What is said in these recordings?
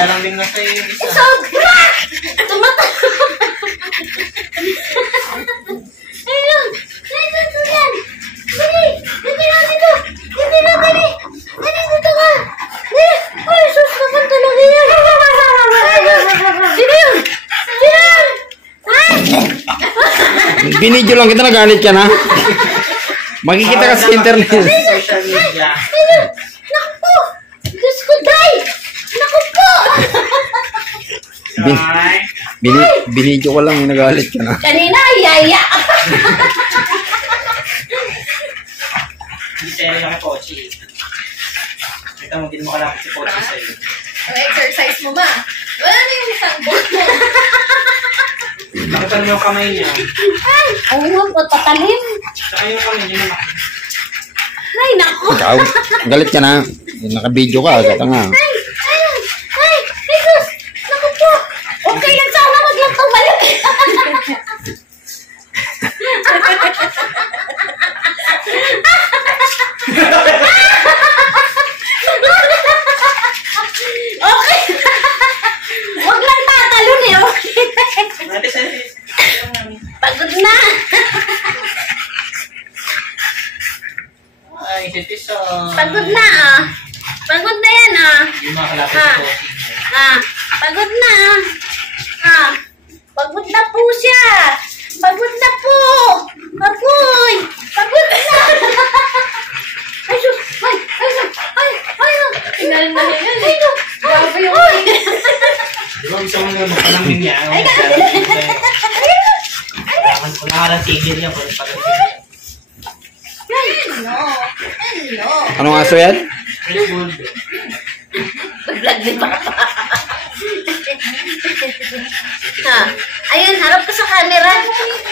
Nilalambing na sa'yo yung isa. Sobra! Tumatalo. Ayun! Ayun! Ayun! Dali! Dali na dito! Dali na! Dali! Dali dito ka! Dali! Ay, sus naman talaga yan! Sino yun? Sino yun? Ha? Binidyo lang kita, nagalit ka na. Makikita ka sa internet. Social media. Ayun! Naku po! Diyos ko, day! Naku po! Binidyo ko lang, nagalit ka na. Kanina, yaya! Hindi sa'yo lang Pochi. Ito mo, din mo kalapit si Pochi sa'yo. Ang exercise mo ba? Wala na yung isang boat mo. Nakita mo yung kamay niya. Ay! Oo nga po, tatalim. Saka yung kamay niya naman. Ay, naku! Ikaw, galit ka na. Nakabidyo ka, agad nga. Ay! Ay! Ay! Jesus! Naku po! Okay lang sana, wag lang tumalik. Okay! Wag lang tatalon eh, okay? Ate, sa'yo. Pagod na! Ay, sitisa. Pagod na ah! Pagod na yan ah! Yung mga kalapit si Pochi. Pagod na ah! Pagod na po siya! Pagod na po! Agoy! Pagod na! Ay, sus! Ay! Ay! Ay! Ay! Tingnan na yan. Ay! Grabe yung Ay! Di ba gusto mo naman magpalambing niya? Ay! Kailangan ko nakalang tigil niya. Kung pag-tigil. Hello. Hello. Anong aso yan? Vlog Vlog din ba? Ayun, harap ka sa camera.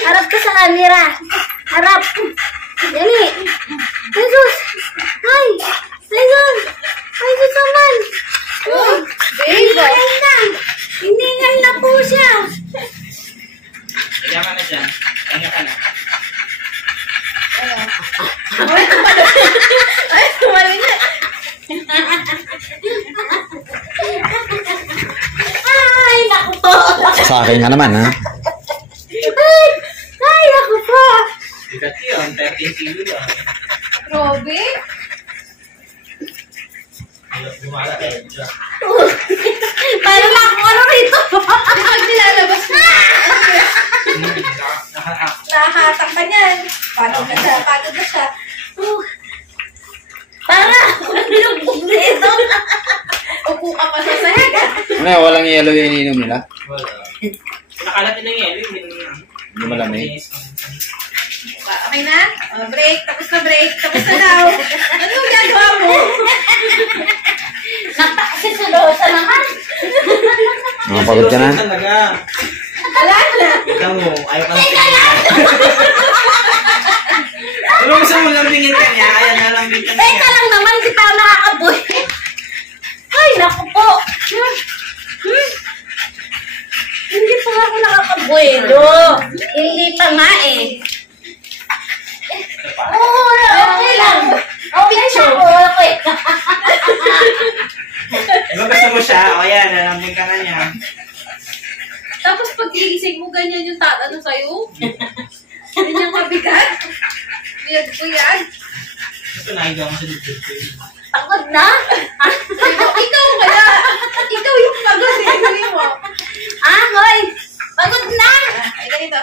Harap ka sa camera. Harap. Dali. Jesus. Ay. Jesus. Ay, Jesus naman. Oh, hiningal na. Hiningal na po siya. Kaya ka na dyan. Kaya ka na. Ay, tumali na. Ay, naku po. Sa akin nga naman, ha? Ay, naku po. Bigat yun. 13 kilo yan. Grabe. Gumala tayo dyan. Parang na ako ano rito. Pag nilalabas mo. Naka-act. Nahahatang ka niyan. Pagod na siya. Pagod na siya. Para, binugbog dito. Upo ka pa sa sahig. Ano, walang yellow yung ininom nila? Wala. Nakalat nila yung yelo. Hindi malamig. Okay na? Break. Tapos na break. Tapos na daw. Ano gagawa mo? Nakasisunod naman. Nakapagod ka na? Talaga. Wala na. Ikaw mo. Ayaw ka na. Pero gusto mo lambingin ka niya. Kaya nalambing ka Teka niya. lang naman, hindi pa ako nakakabuhay. Ay, naku po. Hindi pa nga ako nakakabuelo. Hindi pa nga eh. Oo, okay lang. Okay siya po, okay. Diba gusto mo siya? O yan, nalambing ka na niya. Tapos pag gigising mo, ganyan yung tatano sa'yo. Ganyan mabigat. Biyag ko yan. Ito nahiga mo sa dito. Pagod na. Ikaw kaya. Ikaw yung pagod eh. Mo. Hoy. Pagod na. Ay, ganito.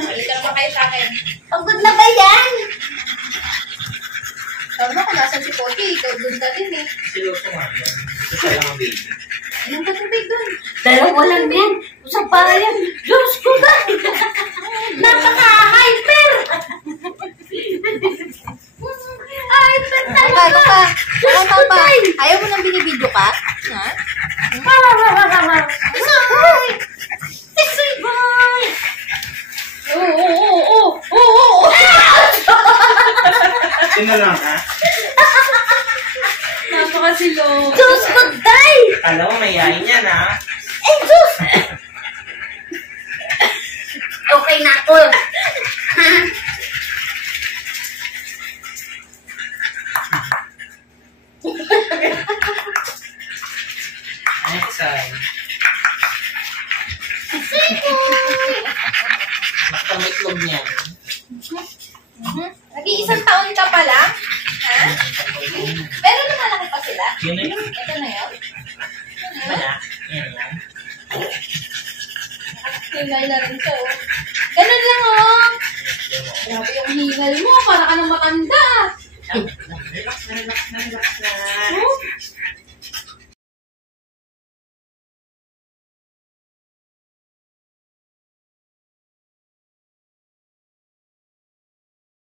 Balikan mo kayo sa akin. Pagod na ba yan? Tawag mo kung nasan si Pochi. Ikaw dun ka din eh. Siloso nga yan. Ito siya lang ang baby. Anong patubig dun? Dalawa lang yan. Usap pa yan. Diyos ko ba? Napaka-hyper. Hyper talaga. Ayaw mo nang binibidyo ka? Ha? Ay! Sexy boy! Oo! Sino lang ha? Napakasilo. Diyos ko, day! Alam mo, mayayin yan ha? Eh, Diyos! Okay na ako. Next time. Yun na yun. Ito na yun? Wala. Yan yan. Hingay na rin siya, oh.